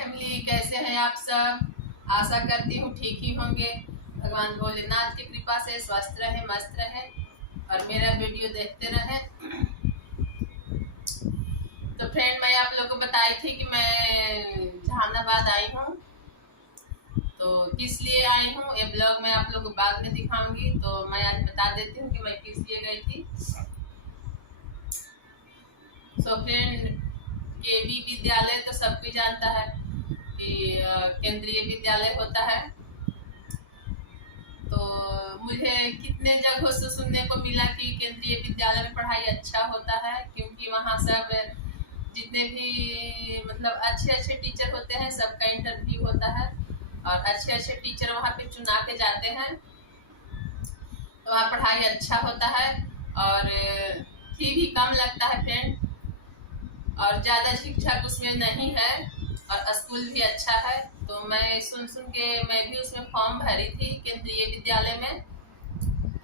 Family, कैसे हैं आप सब। आशा करती हूँ ठीक ही होंगे। भगवान भोलेनाथ की कृपा से स्वस्थ रहे, मस्त रहे और मेरा वीडियो देखते रहे। तो फ्रेंड, मैं आप लोगों को बताई थी कि मैं जहानाबाद आई हूँ। तो किस लिए आई हूँ ये ब्लॉग मैं आप लोगों को बाद में दिखाऊंगी। तो मैं आज बता देती हूँ कि मैं किस लिए गई थी। सो फ्रेंड, केवी विद्यालय तो सब कोई जानता है कि केंद्रीय विद्यालय होता है। तो मुझे कितने जगहों से सुनने को मिला कि केंद्रीय विद्यालय में पढ़ाई अच्छा होता है, क्योंकि वहाँ सब जितने भी मतलब अच्छे अच्छे टीचर होते हैं सबका इंटरव्यू होता है और अच्छे अच्छे टीचर वहाँ पे चुना के जाते हैं। तो वहाँ पढ़ाई अच्छा होता है और फी भी कम लगता है फ्रेंड, और ज़्यादा शिक्षक उसमें नहीं है और स्कूल भी अच्छा है। तो मैं सुन के मैं भी उसमें फॉर्म भरी थी केंद्रीय विद्यालय में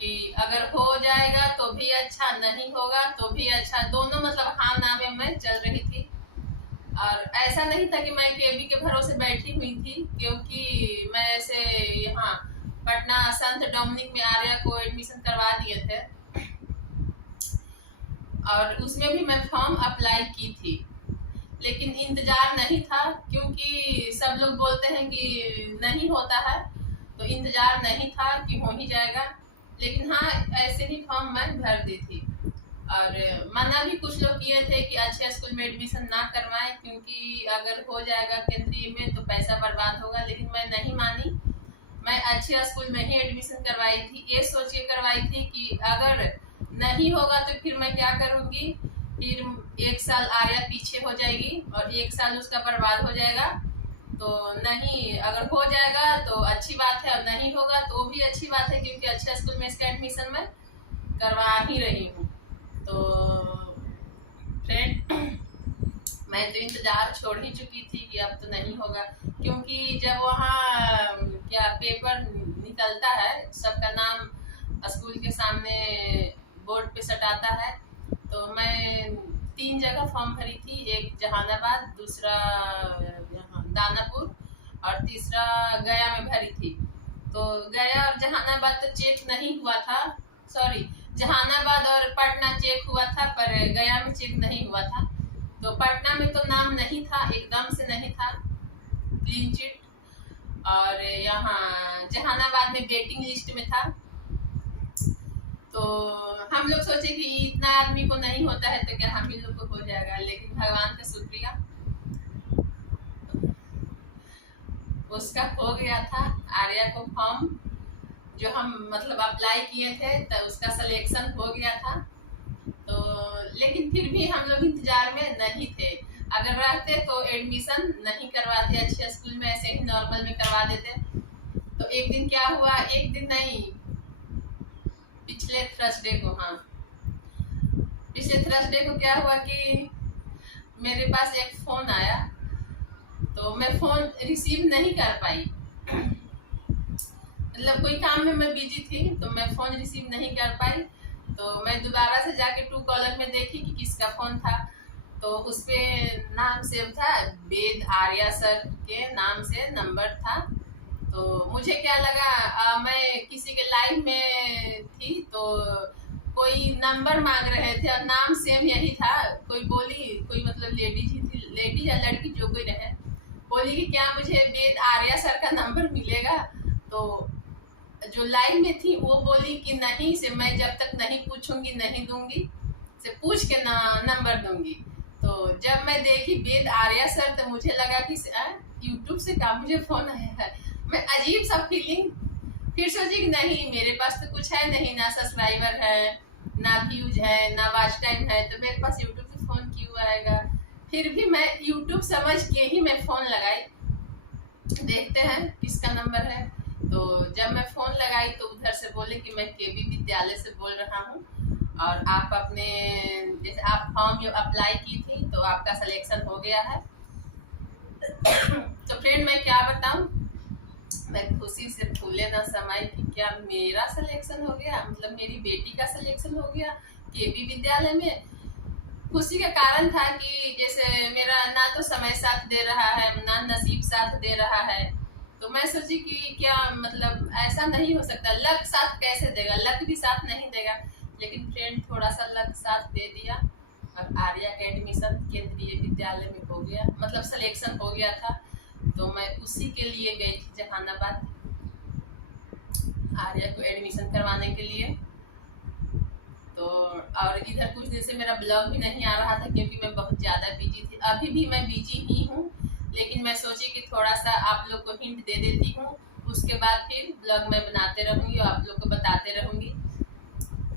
कि अगर हो जाएगा तो भी अच्छा, नहीं होगा तो भी अच्छा, दोनों मतलब हाँ ना में मैं चल रही थी। और ऐसा नहीं था कि मैं केवी के भरोसे बैठी हुई थी, क्योंकि मैं ऐसे यहाँ पटना संत डोमिनिक में आर्या को एडमिशन करवा दिए थे और उसमें भी मैं फॉर्म अप्लाई की थी, लेकिन इंतजार नहीं था, क्योंकि सब लोग बोलते हैं कि नहीं होता है। तो इंतजार नहीं था कि हो ही जाएगा, लेकिन हाँ ऐसे ही फॉर्म मैं भर दी थी। और मना भी कुछ लोग किए थे कि अच्छे स्कूल में एडमिशन ना करवाएं, क्योंकि अगर हो जाएगा केंद्रीय में तो पैसा बर्बाद होगा। लेकिन मैं नहीं मानी, मैं अच्छे स्कूल में ही एडमिशन करवाई थी। ये सोच के करवाई थी कि अगर नहीं होगा तो फिर मैं क्या करूँगी, फिर एक साल आर्या पीछे हो जाएगी और एक साल उसका बर्बाद हो जाएगा। तो नहीं, अगर हो जाएगा तो अच्छी बात है और नहीं होगा तो भी अच्छी बात है, क्योंकि अच्छे स्कूल में इसका एडमिशन मैं करवा ही रही हूँ। तो फ्रेंड, मैं तो इंतजार छोड़ ही चुकी थी कि अब तो नहीं होगा, क्योंकि जब वहाँ क्या पेपर निकलता है, सबका नाम स्कूल के सामने बोर्ड पे सटाता है। तो मैं 3 जगह फॉर्म भरी थी, एक जहानाबाद, दूसरा दानापुर और तीसरा गया में भरी थी। तो गया और जहानाबाद तो चेक नहीं हुआ था, सॉरी जहानाबाद और पटना चेक हुआ था, पर गया में चेक नहीं हुआ था। तो पटना में तो नाम नहीं था, एकदम से नहीं था, क्लीन चिट, और यहाँ जहानाबाद में वेटिंग लिस्ट में था। तो हम लोग सोचे कि इतना आदमी को नहीं होता है तो क्या हम ही लोग को हो जाएगा, लेकिन भगवान का शुक्रिया, उसका हो गया था। आर्या को फॉर्म जो हम मतलब अप्लाई किए थे तो उसका सिलेक्शन हो गया था। तो लेकिन फिर भी हम लोग इंतजार में नहीं थे। अगर रहते तो एडमिशन नहीं करवाते, अच्छे स्कूल में ऐसे ही नॉर्मल में करवा देते। तो एक दिन क्या हुआ, एक दिन नहीं, पिछले थर्सडे को, हाँ पिछले थर्सडे को क्या हुआ कि मेरे पास एक फ़ोन आया। तो मैं फ़ोन रिसीव नहीं कर पाई, मतलब कोई काम में मैं बिजी थी, तो मैं फ़ोन रिसीव नहीं कर पाई। तो मैं दोबारा से जाके ट्रू कॉलर में देखी कि किसका फ़ोन था। तो उस पर नाम सेव था, वेद आर्या सर के नाम से नंबर था। तो मुझे क्या लगा, मैं किसी के लाइव में थी तो कोई नंबर मांग रहे थे और नाम सेम यही था। कोई बोली, कोई मतलब लेडीज ही थी, लेडीज या लड़की जो कोई रहे, बोली कि क्या मुझे वेद आर्या सर का नंबर मिलेगा। तो जो लाइव में थी वो बोली कि नहीं, से मैं जब तक नहीं पूछूंगी नहीं दूंगी, से पूछ के नंबर दूंगी। तो जब मैं देखी वेद आर्या सर तो मुझे लगा कि यूट्यूब से क्या मुझे फ़ोन आया है। मैं अजीब सा फीलिंग, फिर सोची कि नहीं, मेरे पास तो कुछ है नहीं, ना सब्सक्राइबर है, ना व्यूज है, ना वॉच टाइम है, तो मेरे पास यूट्यूब से फ़ोन क्यों आएगा। फिर भी मैं यूट्यूब समझ के ही मैं फ़ोन लगाई, देखते हैं किसका नंबर है। तो जब मैं फ़ोन लगाई तो उधर से बोले कि मैं केवी विद्यालय से बोल रहा हूँ और आप अपने जैसे आप फॉर्म जो अप्लाई की थी तो आपका सिलेक्शन हो गया है। तो फ्रेंड, मैं क्या बताऊँ, मैं खुशी से फूले ना समाई कि क्या मेरा सिलेक्शन हो गया, मतलब मेरी बेटी का सिलेक्शन हो गया केवी विद्यालय में। खुशी का कारण था कि जैसे मेरा ना तो समय साथ दे रहा है, ना नसीब साथ दे रहा है। तो मैं सोची कि क्या मतलब ऐसा नहीं हो सकता, लक साथ कैसे देगा, लक भी साथ नहीं देगा। लेकिन फ्रेंड थोड़ा सा लक साथ दे दिया और आर्या का एडमिशन केंद्रीय विद्यालय में हो गया, मतलब सिलेक्शन हो गया था। तो मैं उसी के लिए गई थी जहानाबाद आर्या को एडमिशन करवाने के लिए। तो और इधर कुछ दिन से मेरा ब्लॉग भी नहीं आ रहा था क्योंकि मैं बहुत ज़्यादा बिजी थी। अभी भी मैं बिजी ही हूँ, लेकिन मैं सोची कि थोड़ा सा आप लोग को हिंट दे देती हूँ, उसके बाद फिर ब्लॉग मैं बनाते रहूँगी और आप लोग को बताते रहूँगी।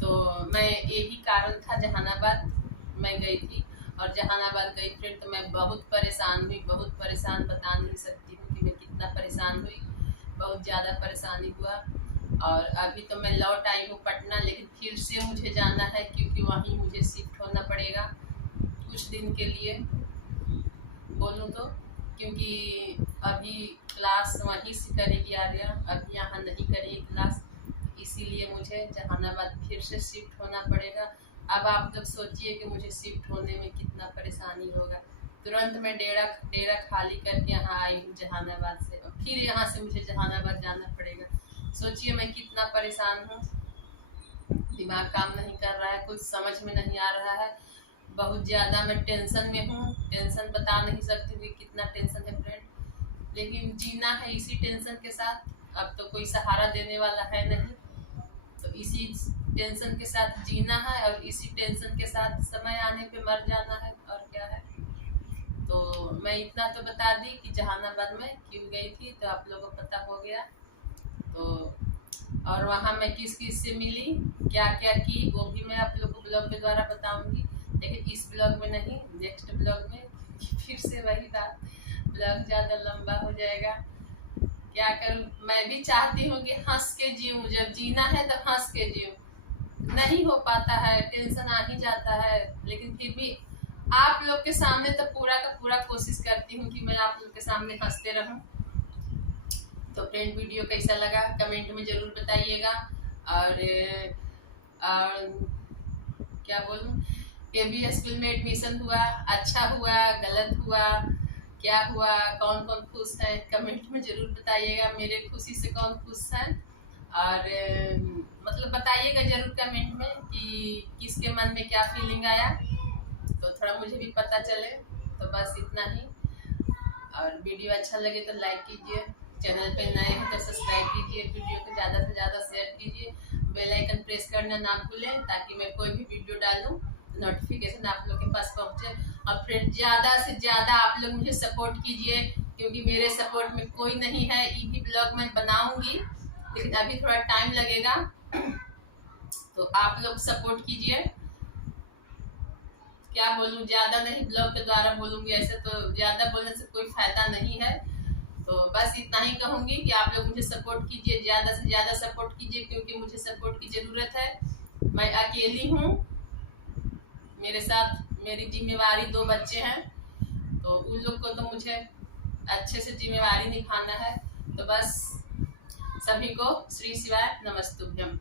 तो मैं यही कारण था जहानाबाद मैं गई थी। और जहानाबाद गई फ्रेंड तो मैं बहुत परेशान हुई, बहुत परेशान, बता नहीं सकती हूँ कि मैं कितना परेशान हुई, बहुत ज़्यादा परेशानी हुआ। और अभी तो मैं लौट आई हूँ पटना, लेकिन फिर से मुझे जाना है क्योंकि वहीं मुझे शिफ्ट होना पड़ेगा कुछ दिन के लिए बोलूँ तो, क्योंकि अभी क्लास वहीं से करेगी आर्या, अभी यहाँ नहीं करेगी क्लास, इसीलिए मुझे जहानाबाद फिर से शिफ्ट होना पड़ेगा। अब आप लोग सोचिए कि मुझे शिफ्ट होने में कितना परेशानी होगा। तुरंत मैं डेरा खाली करके यहाँ आई हूँ जहानाबाद से, और फिर यहाँ से मुझे जहानाबाद जाना पड़ेगा। सोचिए मैं कितना परेशान हूँ, दिमाग काम नहीं कर रहा है, कुछ समझ में नहीं आ रहा है, बहुत ज़्यादा मैं टेंशन में हूँ। टेंशन बता नहीं सकती हूँ कितना टेंशन है फ्रेंड, लेकिन जीना है इसी टेंशन के साथ। अब तो कोई सहारा देने वाला है नहीं, तो इसी टेंशन के साथ जीना है और इसी टेंशन के साथ समय आने पे मर जाना है, और क्या है। तो मैं इतना तो बता दी कि जहानाबाद में क्यों गई थी, तो आप लोगों को पता हो गया। तो और वहाँ मैं किस किस से मिली, क्या क्या की, वो भी मैं आप लोग को ब्लॉग के द्वारा बताऊंगी, लेकिन इस ब्लॉग में नहीं, नेक्स्ट ब्लॉग में। फिर से वही बात, ब्लॉग ज़्यादा लंबा हो जाएगा, क्या करूँ। मैं भी चाहती हूँ कि हंस के जीऊँ, जब जीना है तो हंस के जीऊँ, नहीं हो पाता है, टेंशन आ ही जाता है। लेकिन फिर भी आप लोग के सामने तो पूरा का पूरा कोशिश करती हूँ कि मैं आप लोग के सामने हंसते रहूँ। तो फ्रेंड वीडियो कैसा लगा कमेंट में ज़रूर बताइएगा। और क्या बोलूँ, KBS स्कूल में एडमिशन हुआ, अच्छा हुआ, गलत हुआ, क्या हुआ, कौन कौन खुश है कमेंट में ज़रूर बताइएगा। मेरे खुशी से कौन खुश है, और मतलब बताइएगा ज़रूर कमेंट में कि किसके मन में क्या फीलिंग आया, तो थोड़ा मुझे भी पता चले। तो बस इतना ही, और वीडियो अच्छा लगे तो लाइक कीजिए, चैनल पे नए हैं तो सब्सक्राइब कीजिए, वीडियो को ज़्यादा से ज़्यादा शेयर कीजिए, बेल आइकन प्रेस करना ना भूलें, ताकि मैं कोई भी वीडियो डालूँ नोटिफिकेशन आप लोग के पास पहुँचे। और फिर ज़्यादा से ज़्यादा आप लोग मुझे सपोर्ट कीजिए, क्योंकि मेरे सपोर्ट में कोई नहीं है। ईवी ब्लॉग मैं बनाऊँगी, लेकिन अभी थोड़ा टाइम लगेगा, तो आप लोग सपोर्ट कीजिए। क्या बोलूँ, ज़्यादा नहीं ब्लॉग के द्वारा बोलूँगी, ऐसे तो ज़्यादा बोलने से कोई फायदा नहीं है। तो बस इतना ही कहूँगी कि आप लोग मुझे सपोर्ट कीजिए, ज़्यादा से ज़्यादा सपोर्ट कीजिए, क्योंकि मुझे सपोर्ट की ज़रूरत है। मैं अकेली हूँ, मेरे साथ मेरी जिम्मेवारी 2 बच्चे हैं, तो उन लोग को तो मुझे अच्छे से जिम्मेवारी निभाना है। तो बस सभी को श्री शिवाय नमस्तुभ्यम।